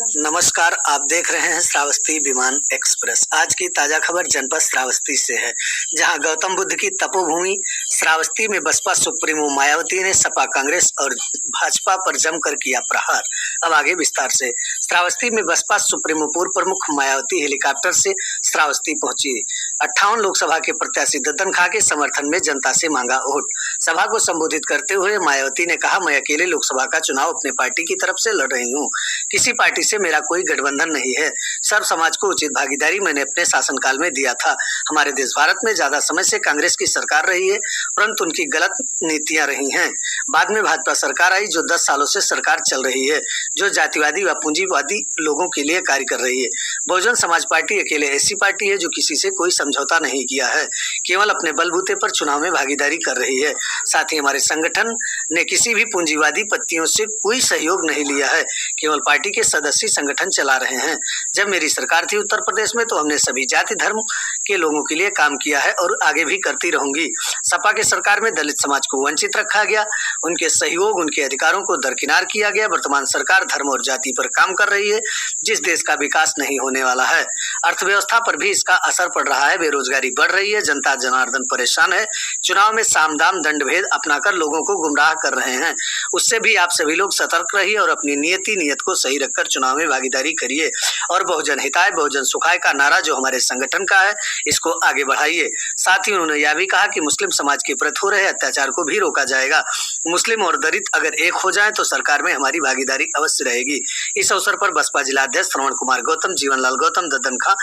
नमस्कार, आप देख रहे हैं श्रावस्ती विमान एक्सप्रेस। आज की ताजा खबर जनपद श्रावस्ती से है, जहां गौतम बुद्ध की तपोभूमि श्रावस्ती में बसपा सुप्रीमो मायावती ने सपा, कांग्रेस और भाजपा पर जमकर किया प्रहार। अब आगे विस्तार से। श्रावस्ती में बसपा सुप्रीमो पूर्व प्रमुख मायावती हेलीकॉप्टर से श्रावस्ती पहुंची। 58 लोकसभा के प्रत्याशी दद्दन खां के समर्थन में जनता से मांगा वोट। सभा को संबोधित करते हुए मायावती ने कहा, मैं अकेले लोकसभा का चुनाव अपने पार्टी की तरफ से लड़ रही हूँ। किसी पार्टी से मेरा कोई गठबंधन नहीं है। सब समाज को उचित भागीदारी मैंने अपने शासनकाल में दिया था। हमारे देश भारत में ज्यादा समय से कांग्रेस की सरकार रही है, परंतु उनकी गलत नीतियां रही हैं। बाद में भाजपा सरकार आई, जो 10 सालों से सरकार चल रही है, जो जातिवादी व पूंजीवादी लोगों के लिए कार्य कर रही है। बहुजन समाज पार्टी अकेले ऐसी पार्टी है जो किसी से कोई समझौता नहीं किया है, केवल अपने बलबूते पर चुनाव में भागीदारी कर रही है। साथ ही हमारे संगठन ने किसी भी पूंजीवादी पत्तियों से कोई सहयोग नहीं लिया है, केवल पार्टी के सदस्य संगठन चला रहे हैं। जब मेरी सरकार थी उत्तर प्रदेश में, तो हमने सभी जाति धर्म के लोगों के लिए काम किया है और आगे भी करती रहूंगी। सपा के सरकार में दलित समाज को वंचित रखा गया, उनके सहयोग, उनके अधिकारों को दरकिनार किया गया। वर्तमान सरकार धर्म और जाति पर काम कर रही है, जिस देश का विकास नहीं होने वाला है। अर्थव्यवस्था पर भी इसका असर पड़ रहा है। बेरोजगारी बढ़ रही है, जनता जनार्दन परेशान है। चुनाव में साम दाम दंड भेद अपनाकर लोगों को गुमराह कर रहे हैं। उससे भी आप सभी लोग सतर्क रहिए और अपनी नीयत को सही रखकर चुनाव में भागीदारी करिए और बहुजन हिताय बहुजन सुखाय का नारा जो हमारे संगठन का है, इसको आगे बढ़ाइए। साथ ही उन्होंने यह भी कहा कि मुस्लिम समाज के प्रति हो रहे अत्याचार को भी रोका जाएगा। मुस्लिम और दलित अगर एक हो जाए तो सरकार में हमारी भागीदारी अवश्य रहेगी। इस अवसर पर बसपा जिलाध्यक्ष श्रवण कुमार गौतम, जीवनलाल गौतम, दद्दन खां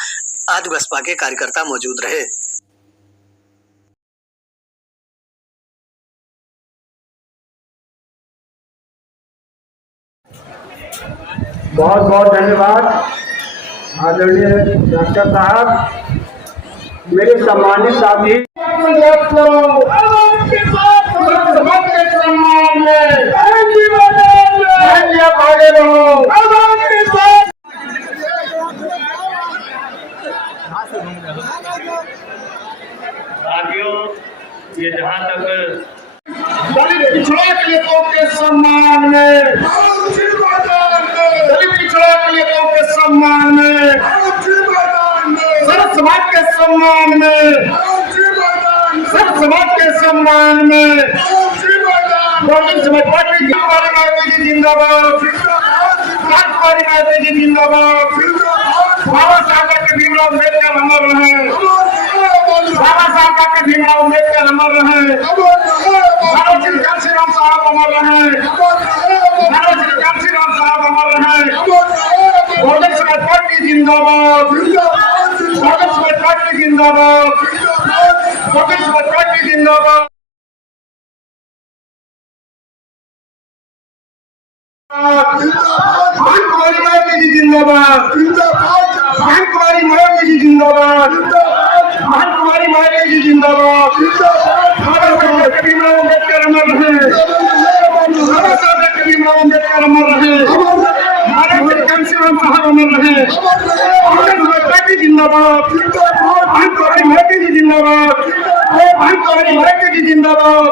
आदि बसपा के कार्यकर्ता मौजूद रहे। बहुत बहुत धन्यवाद आदरणीय डॉक्टर साहब। मेरे सम्मानित साथी साथियों, ये जहाँ तक दलित पिछड़ा के लोगों के सम्मान में, दलित पिछड़ा के लोगों के सम्मान में, सर्व समाज के सम्मान में, सर्व समाज के सम्मान में बहुजन समाज पार्टी कुमारी मायावती जी जिंदाबाद, कुमारी मायावती जी जिंदाबाद। बाबा साहब के भीमराव अम्बेडकर अमर रहे, बाबा साहब के भीमराव अम्बेडकर अमर रहे, श्री राम साहब अमर रहे, श्री राम साहब अमर रहे। बहुजन समाज पार्टी जिंदाबाद, बहुजन समाज पार्टी जिंदाबाद, बहुजन समाज पार्टी जिंदाबाद। कुमारी मायावती जी जिंदाबाद, कुमारी मायावती जी जिंदाबाद, कुमारी मायावती जी जिंदाबाद। बाबा साहब के भीमराव अम्बेडकर अमर रहे, बाबा साहब के भीमराव अम्बेडकर अमर रहे, श्री राम साहब अमर रहे। बहुजन समाज पार्टी जिंदाबाद, कुमारी मायावती जी जिंदाबाद, कुमारी मायावती जी जिंदाबाद,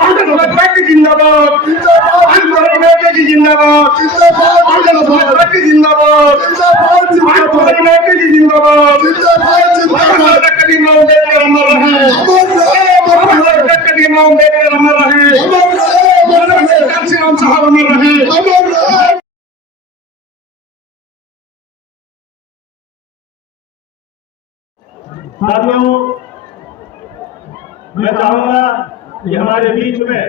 बहुजन समाज पार्टी जिंदाबाद, कुमारी मायावती जी जिंदाबाद, बहुजन समाज पार्टी जिंदाबाद, कुमारी मायावती जी जिंदाबाद। बाबा साहब के भीमराव अम्बेडकर अमर रहे, बाबा साहब के भीमराव अम्बेडकर अमर रहे, श्री राम साहब अमर रहे। साथियों, मैं चाहूंगा कि हमारे बीच में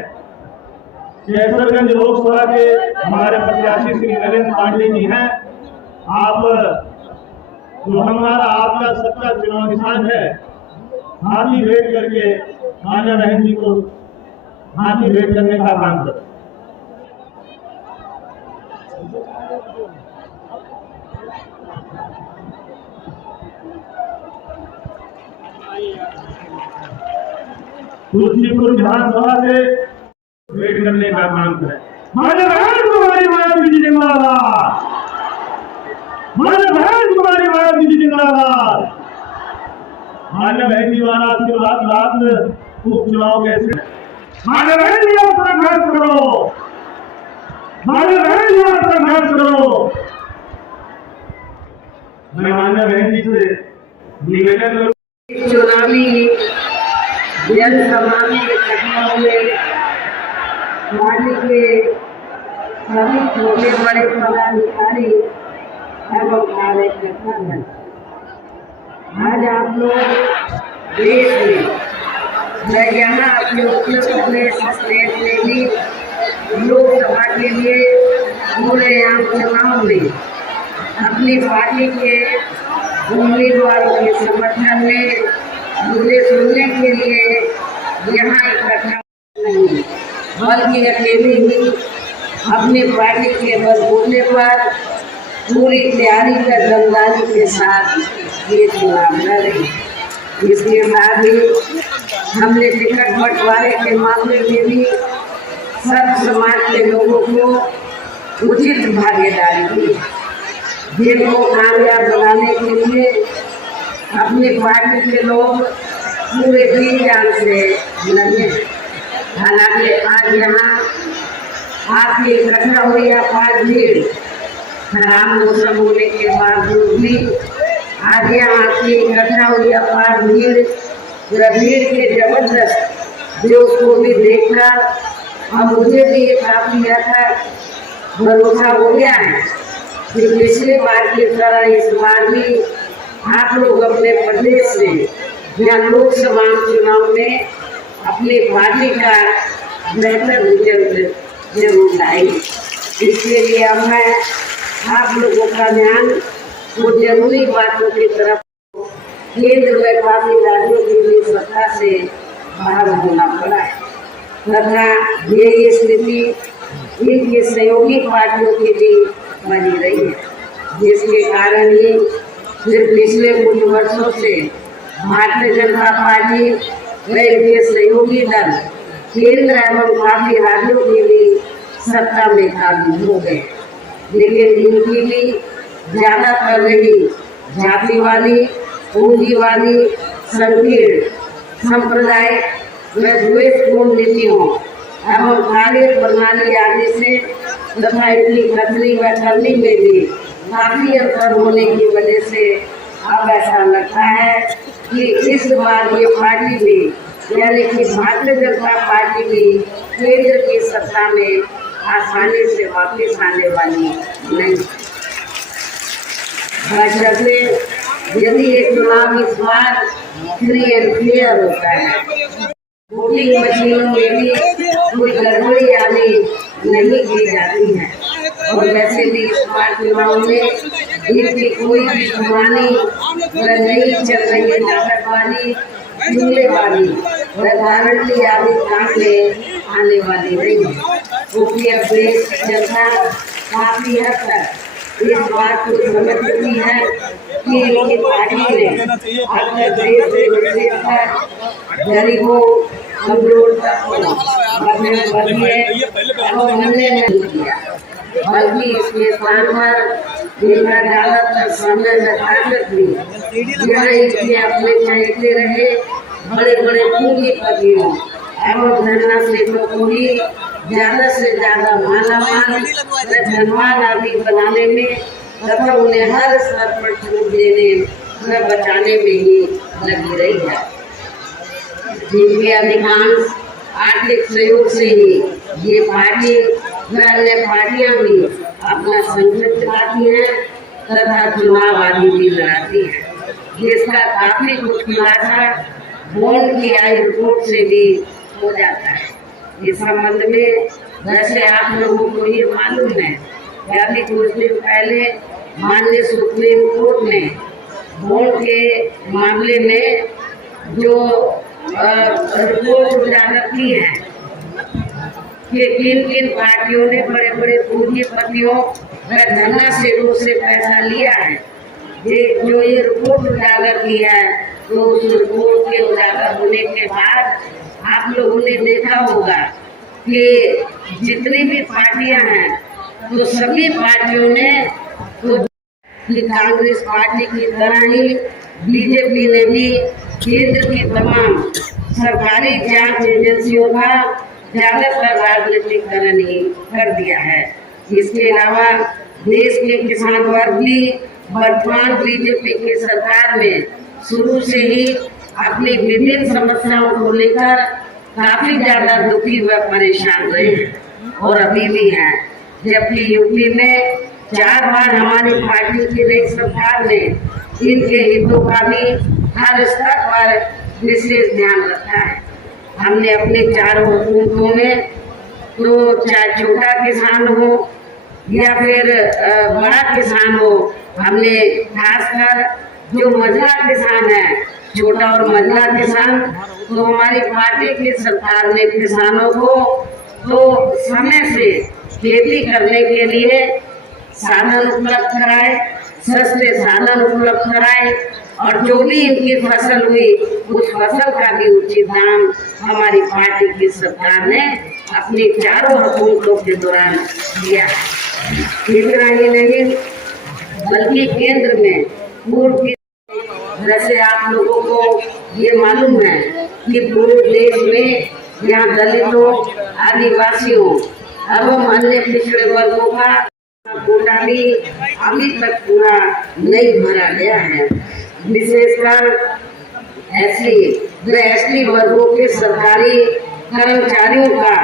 केसरगंज लोकसभा के हमारे प्रत्याशी श्री नरेंद्र पांडे जी हैं। आप जो हमारा आपका सबका चुनाव निशान है, हाथी भेंट करके मान्य बहन जी को हाथी भेंट करने का काम करें। तुलसीपुर विधानसभा से भेंट करने का काम करें। हमारे बहन कुमारी मायावती जी जिंदाबाद, हमारे बहन कुमारी मायावती जी जिंदाबाद। मान्य बहन जी द्वारा आशीर्वाद उपचुनाव कैसे मान्य बहन जी संघर्ष करो, मान्य बहन जी संघर्ष करो। मैं माननीय बहन जी से निवेदन करूँ, चुनावी जनसभा में इकट्ठा हुए पार्टी के सभी छोटे बड़े पदाधिकारी एवं कार्यकर्तागण, आज आप लोग देश में यहाँ अपने उत्तर प्रदेश स्टेट में भी लोकसभा के लिए पूरे आम चुनाव में अपनी पार्टी के उम्मीदवारों के समर्थन में मुझे सुनने के लिए यहाँ इकट्ठा नहीं, बल्कि अकेले ही अपनी पार्टी के बलबूते पर पूरी तैयारी कर दमदारी के साथ ये चुनाव लड़े। इसके साथ ही हमने टिकट बंटवारे के मामले में भी सब समाज के लोगों को उचित भागीदारी दी, जिनको कामयाब बनाने के लिए अपनी पार्टी के लोग पूरे जी जान से लगे। हालांकि आज यहाँ आपकी इकट्ठा हुई अपार भीड़ खराब मौसम होने के बावजूद भी आज यहाँ आपकी इकट्ठा हुई अपार भीड़ के जबरदस्त जो उसको भी देखकर अब मुझे भी ये काफी अच्छा भरोसा हो गया है कि पिछले बार की तरह इस बार भी आप लोग अपने प्रदेश से या लोकसभा चुनाव में अपनी पार्टी का बेहतर रिजल्ट जरूर लाएंगे। इसके लिए अब मैं आप लोगों का ध्यान वो जरूरी बातों की तरफ, केंद्र में काफी राज्यों के लिए सत्ता से बाहर होना पड़ा है तथा ये स्थिति इनकी सहयोगी पार्टियों के लिए बनी रही है, जिसके कारण ही सिर्फ पिछले कुछ वर्षों से भारतीय जनता पार्टी व इनके सहयोगी दल केंद्र एवं काफी राज्यों के लिए सत्ता में काबिज हो गए, लेकिन इनकी भी ज्यादातर रही जातिवादी, पूंजीवादी, संकीर्ण संप्रदाय व द्वेषपूर्ण नीतियों एवं कार्य प्रणाली आदि से तथा इतनी कथनी व करनी में भी काफी अंतर होने की वजह से अब ऐसा लगता है कि इस बार ये पार्टी भी यानी कि भारतीय जनता पार्टी भी केंद्र की सत्ता में आसानी से वापस आने वाली नहीं। यदि ये चुनाव इस बार फ्री एंड क्लियर होता है, वोटिंग मशीनों में भी कोई गड़बड़ी आदि नहीं की जाती है और वैसे भी इस बार चुनाव में इनकी कोई भी पुरानी नहीं चल रही है नाटकबाजी, जुमलेबाजी व गारंटी आदि काम में आने वाली नहीं है, क्योंकि अब देश की जनता काफी हद तक इस बात को समझ चुकी है कि इनकी पार्टी ने अपने देश से विशेषकर गरीबों, कमजोर तबकों, बल्कि इसके स्थान पर इनका ज्यादातर समय ताकत भी यहाँ इसके अपने चाहते रहे बड़े बड़े पूंजीपतियों एवं धनना से लोगों को ज्यादा से ज्यादा मालामाल व धनवान आदि बनाने में तथा उन्हें हर स्तर पर छूट देने व बचाने में ही लगी रही है, जिनके अधिकांश आर्थिक सहयोग से ही ये पार्टी व अन्य पार्टियां भी अपना संघर्ष चलाती हैं तथा चुनाव आदि भी लड़ाती है, जिसका काफी कुछ खुलासा बॉन्ड की आई रिपोर्ट से भी हो जाता है। इस संबंध में वैसे आप लोगों को ये मालूम है कि अभी कुछ दिन पहले माननीय सुप्रीम कोर्ट ने बॉन्ड के मामले में जो रिपोर्ट उजागर की है कि किन किन पार्टियों ने बड़े बड़े पूंजीपतियों व धनना सेवकों से पैसा लिया है, जो ये रिपोर्ट उजागर किया है, तो उस रिपोर्ट के उजागर होने के बाद आप लोगों ने देखा होगा कि जितनी भी पार्टियां हैं तो सभी पार्टियों ने तो कांग्रेस पार्टी की तरह ही बीजेपी ने भी केंद्र की तमाम सरकारी जांच एजेंसियों का ज्यादातर राजनीतिकरण ही कर दिया है। इसके अलावा देश के किसान वर्ग भी वर्तमान बीजेपी की सरकार में शुरू से ही अपनी विभिन्न समस्याओं को लेकर काफी ज्यादा दुखी व परेशान रहे हैं और अभी भी हैं। जबकि यूपी में 4 बार हमारी पार्टी की नई सरकार ने इनके हितों का भी हर स्तर पर विशेष ध्यान रखा है। हमने अपने चारों हुकूमतों में तो चाहे छोटा किसान हो या फिर बड़ा किसान हो, हमने खासकर जो मझला किसान है, छोटा और मझला किसान, तो हमारी पार्टी की सरकार ने किसानों को तो समय से खेती करने के लिए साधन उपलब्ध कराए, सस्ते साधन उपलब्ध कराए और जो भी इनकी फसल हुई उस फसल का भी उचित दाम हमारी पार्टी की सरकार ने अपनी चारों हुकूमतों के दौरान दिया। इतना ही नहीं बल्कि केंद्र में पूर्व की, जैसे आप लोगों को ये मालूम है कि पूरे देश में यहाँ दलितों, आदिवासियों एवं अन्य पिछड़े वर्गों का कोटा भी अभी तक पूरा नहीं भरा गया है। विशेषकर एसटी वर्गों के सरकारी कर्मचारियों का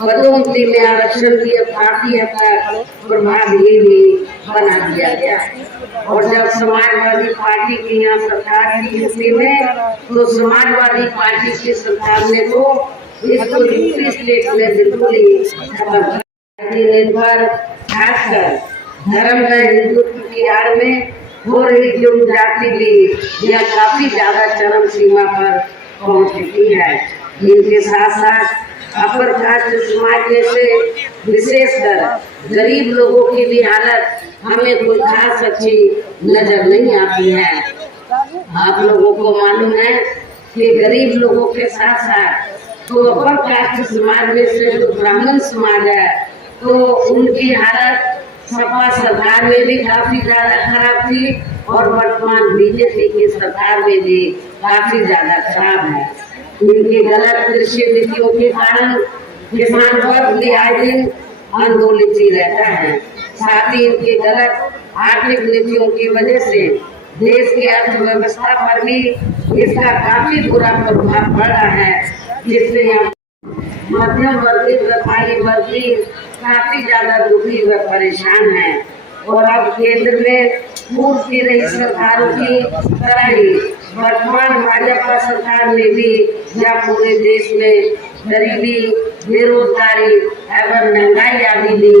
पदोन्नति में आरक्षण की काफी हद तक प्रभावी भी बना दिया गया। और जब समाजवादी पार्टी की यहाँ सरकार की यूपी में, तो समाजवादी पार्टी की सरकार ने तो इसको यूपी स्टेट में बिल्कुल ही खत्म कर, खासकर धर्म का हिंदुत्व की आड़ में हो रही जो जाति भी यह काफी ज्यादा चरम सीमा पर पहुंच चुकी है। इनके साथ साथ अपर कास्ट समाज जैसे विशेषकर गरीब लोगों की भी हालत हमें कोई खास अच्छी नजर नहीं आती है। आप लोगों को मालूम है कि गरीब लोगों के साथ साथ तो अपर कास्ट समाज में से जो ब्राह्मण समाज है, तो उनकी हालत सपा सरकार में भी काफी ज्यादा खराब थी और वर्तमान बीजेपी की सरकार में भी काफी ज्यादा खराब है। इनकी गलत कृषि नीतियों के कारण किसान वर्ग भी आए दिन आंदोलित ही रहता है। साथ ही इनकी गलत आर्थिक नीतियों की वजह से देश की अर्थव्यवस्था पर भी इसका काफी बुरा प्रभाव पड़ा है, जिससे यहाँ मध्यम वर्गीय व्यापारी वर्ग भी काफी ज्यादा दुखी व परेशान है। और अब केंद्र में पूर्व की रही सरकारों की तरह ही वर्तमान भाजपा सरकार ने भी या पूरे देश में गरीबी, बेरोजगारी एवं महंगाई आदि भी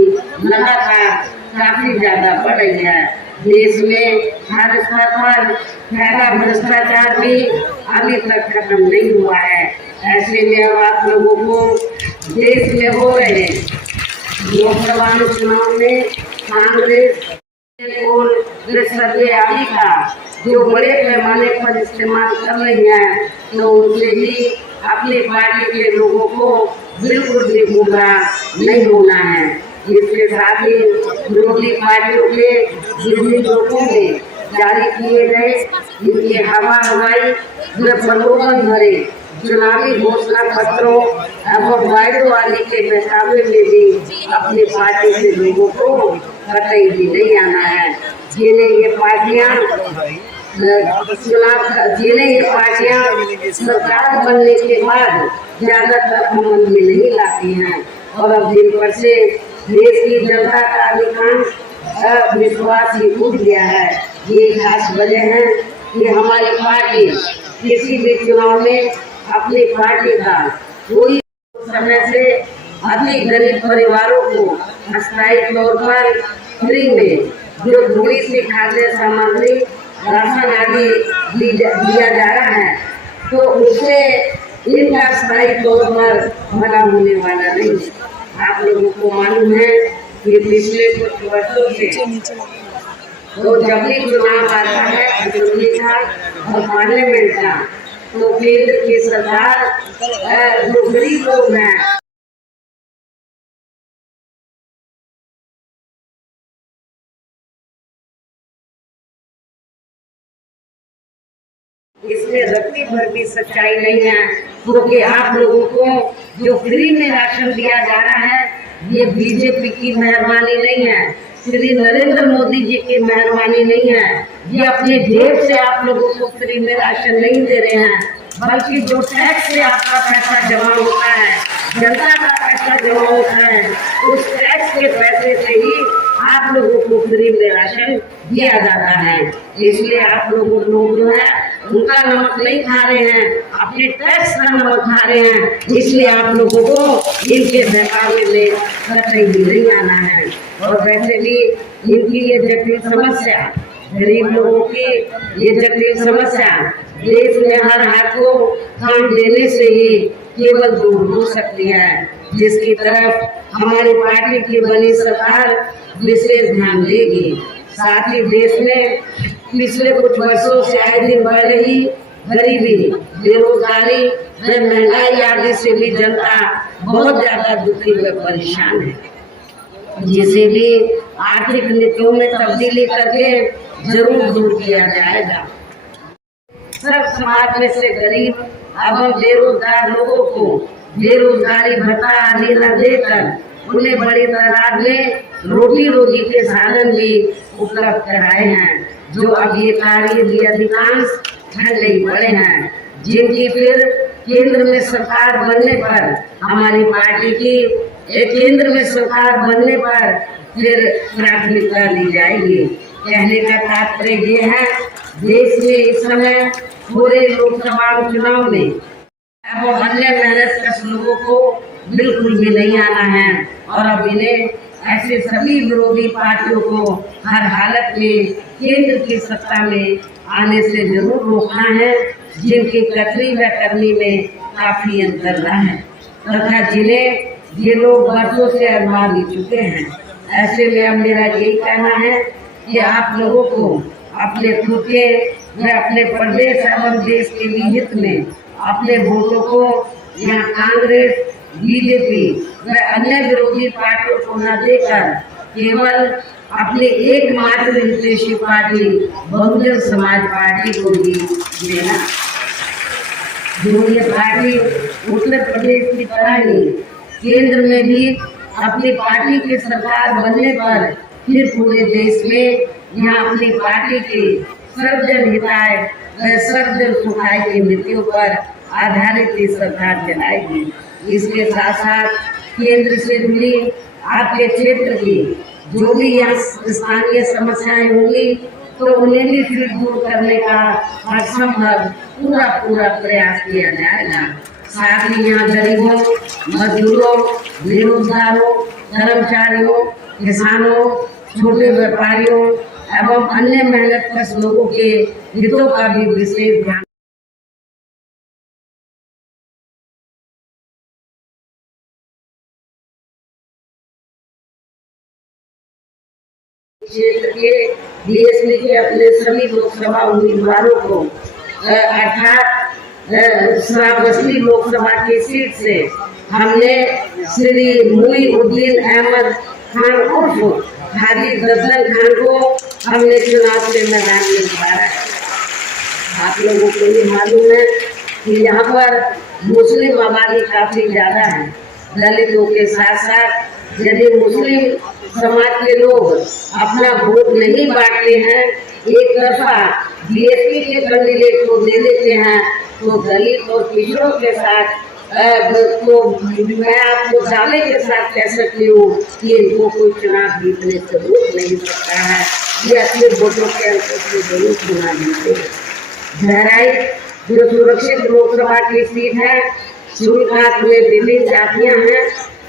लगातार काफी ज्यादा बढ़ रही है। देश में हर स्तर पर फैला भ्रष्टाचार भी अभी तक खत्म नहीं हुआ है। ऐसे में अब आप लोगों को देश में हो रहे लोकसभा चुनाव में कांग्रेस और आदि का जो बड़े पैमाने पर इस्तेमाल कर रही है, तो उनसे भी अपनी पार्टी के लोगों को बिल्कुल भी गुमराह नहीं होना है। इसके साथ ही विरोधी पार्टियों के जितने लोगों में जारी किए गए इनके हवाई प्रलोभन भरे चुनावी घोषणा पत्रों एवं वायदों आदि के बहकावे में भी अपनी पार्टी के लोगों को कतई भी नहीं आना है। जिन्हें ये पार्टियां सरकार बनने के बाद ज्यादातर अमल में नहीं लाती हैं और अब दिन पर से देश की जनता का अधिकांश विश्वास ही उठ गया है। ये खास वजह है कि हमारी पार्टी किसी भी चुनाव में अपनी पार्टी का कोई समय से अधिक गरीब परिवारों को अस्थायी तौर पर फ्री में जो थोड़ी सी खाद्य सामग्री, राशन आदि दिया जा रहा है, तो उससे इनका स्थायी तौर पर भला होने वाला नहीं। आप लोगों को मालूम है कि पिछले कुछ वर्षों से तो जब भी चुनाव आता है असेंबली का और पार्लियामेंट का, तो केंद्र की सरकार जो गरीब लोग हैं इसमें रत्ती भर भी सच्चाई नहीं है, क्योंकि आप लोगों को जो फ्री में राशन दिया जा रहा है ये बीजेपी की मेहरबानी नहीं है, श्री नरेंद्र मोदी जी की मेहरबानी नहीं है। ये अपनी जेब से आप लोगों को फ्री में राशन नहीं दे रहे हैं, बल्कि जो टैक्स से आपका पैसा जमा होता है, जनता का पैसा जमा होता है, उस टैक्स के पैसे से ही आप लोगों को फ्री में राशन दिया जाता है। इसलिए आप लोग जो है उनका नमक नहीं खा रहे हैं, अपने टैक्स का नमक खा रहे हैं। इसलिए आप लोगों को इनके व्यापार में कतई भी नहीं आना है। और वैसे भी इनकी ये जटिल समस्या, गरीब लोगों की ये जटिल समस्या देश में हर हाथ को काम देने से ही केवल दूर हो सकती है, जिसकी तरफ हमारी पार्टी की बनी सरकार विशेष ध्यान देगी। साथ ही देश में पिछले कुछ वर्षों से आए दिन बढ़ रही गरीबी, बेरोजगारी व महंगाई आदि से भी जनता बहुत ज्यादा दुखी व परेशान है, जिसे भी आर्थिक नीतियों में तब्दीली करके जरूर दूर किया जाएगा। सब समाज में से गरीब एवं बेरोजगार लोगों को बेरोजगारी भत्ता आदि न देकर उन्हें बड़ी तादाद में रोटी रोजी के साधन भी उपलब्ध कराए हैं, जो अब ये कार्य भी अधिकांश ठंड नहीं पड़े हैं, जिनकी फिर केंद्र में सरकार बनने पर हमारी पार्टी की केंद्र में सरकार बनने पर फिर प्राथमिकता दी जाएगी। कहने का तात्पर्य ये है, देश में इस समय पूरे लोकसभा चुनाव में एवं अन्य मेहनत लोगों को बिल्कुल भी नहीं आना है, और अब इन्हें ऐसे सभी विरोधी पार्टियों को हर हालत में केंद्र की सत्ता में आने से जरूर रोकना है, जिनकी कथनी व करनी में काफी अंतर रहा है तथा जिन्हें ये लोग वर्षों से आजमा भी चुके हैं। ऐसे में अब मेरा यही कहना है कि आप लोगों को अपने खुद के व अपने प्रदेश एवं देश के हित में अपने वोटों को यहाँ कांग्रेस, बीजेपी व अन्य विरोधी पार्टियों को न देकर केवल अपने एकमात्र हितैषी पार्टी बहुजन समाज पार्टी को भी देना। जो ये पार्टी उत्तर प्रदेश की तरह ही केंद्र में भी अपनी पार्टी की सरकार बनने पर फिर पूरे देश में यहाँ अपनी पार्टी की सर्वजन हिताय व सर्वजन सुखाय की नीतियों पर आधारित सरकार चलाएगी। इसके साथ साथ केंद्र से जुड़ी आपके क्षेत्र की जो भी यहाँ स्थानीय समस्याएं होंगी तो उन्हें भी फिर दूर करने का हर संभव पूरा प्रयास किया जाएगा। साथ ही यहाँ गरीबों, मजदूरों, बेरोजगारों, कर्मचारियों, किसानों, छोटे व्यापारियों एवं अन्य मेहनतकश लोगों के हितों का भी विशेष ध्यान क्षेत्र के बीएसपी के अपने सभी लोकसभा उम्मीदवारों को अर्थात श्रावस्ती लोकसभा की सीट से हमने श्री मुईउद्दीन अहमद खान उर्फ हाजी दफदर खान को हमने चुनाव के मैदान में उतारा। आप लोगों को ये मालूम है कि यहाँ पर मुस्लिम आबादी काफी ज्यादा है। दलितों के साथ साथ यदि मुस्लिम समाज के लोग अपना वोट नहीं बांटते हैं, एक तरफा बीएसपी के कैंडिडेट को दे देते हैं, तो दलित और पिछड़ों के साथ तो मैं आपको दावे के साथ कह सकती हूँ कि इनको कोई चुनाव जीतने से रोक नहीं सकता है। ये अपने वोटों के अंतर से जरूर चुनाव जीते। बहराइच जो सुरक्षित लोकसभा की सीट है, शुरुआत में विभिन्न जातियां हैं।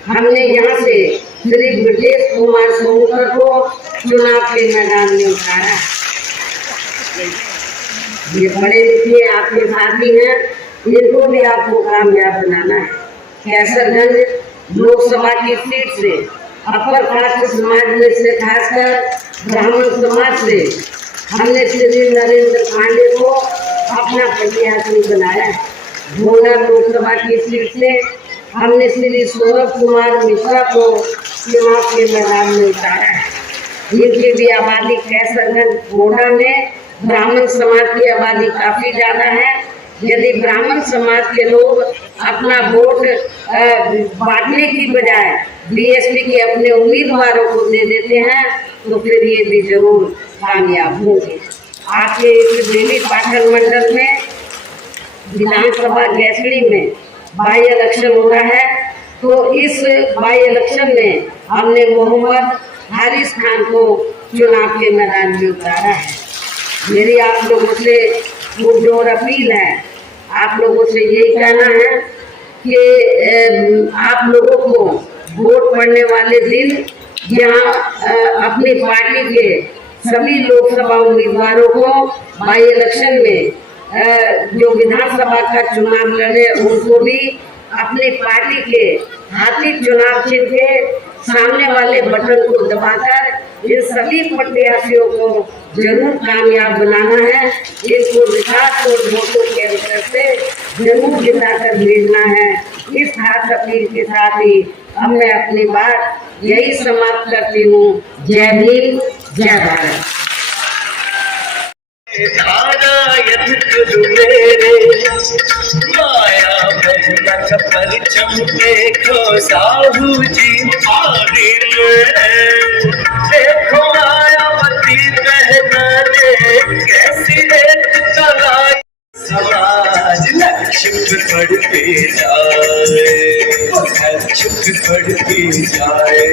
हमने यहाँ से श्री ब्रजेश कुमार सोनकर को चुनाव के मैदान में उतारा। ये बड़े लिखे आपके साथी हैं, इनको भी आपको कामयाब बनाना है। कैसरगंज लोकसभा की सीट से अपर कास्ट समाज में से खासकर ब्राह्मण समाज से हमने श्री नरेंद्र पांडे को अपना प्रत्याशी बनाया। गोंडा लोकसभा की सीट से हमने श्री सौरभ कुमार मिश्रा को चुनाव के मैदान में उतारा है। इनकी भी आबादी कैसरगंज गोंडा में ब्राह्मण समाज की आबादी काफी ज्यादा है। यदि ब्राह्मण समाज के लोग अपना वोट बांटने की बजाय बीएसपी के अपने उम्मीदवारों को दे देते हैं तो फिर ये भी जरूर कामयाब होंगे। आपके इस बेली पाठन मंडल में विधानसभा गैसड़ी में बाई इलेक्शन हो रहा है, तो इस बाई इलेक्शन में हमने मोहम्मद हारिस खान को चुनाव के मैदान में उतारा है। मेरी आप लोगों से पुरजोर अपील है, आप लोगों से यही कहना है कि आप लोगों को वोट पड़ने वाले दिन यहाँ अपनी पार्टी के सभी लोकसभा उम्मीदवारों को बाई इलेक्शन में जो विधानसभा का चुनाव लड़े उनको भी अपनी पार्टी के हाथी चुनाव चिन्ह के सामने वाले बटन को दबाकर इन सभी प्रत्याशियों को जरूर कामयाब बनाना है। इनको विकास और वोटों के अंतर से जरूर जिताकर भेजना है। इस खास अपील के साथ ही अब मैं अपनी बात यही समाप्त करती हूँ। जय भीम, जय भारत। माया महिमा का परचम देखो साहू जी आगे देखो मायावती बहना ने कैसी एक चलाई समाज लक्ष्य बढ़ते जाए, लक्ष्य बढ़ते जाए।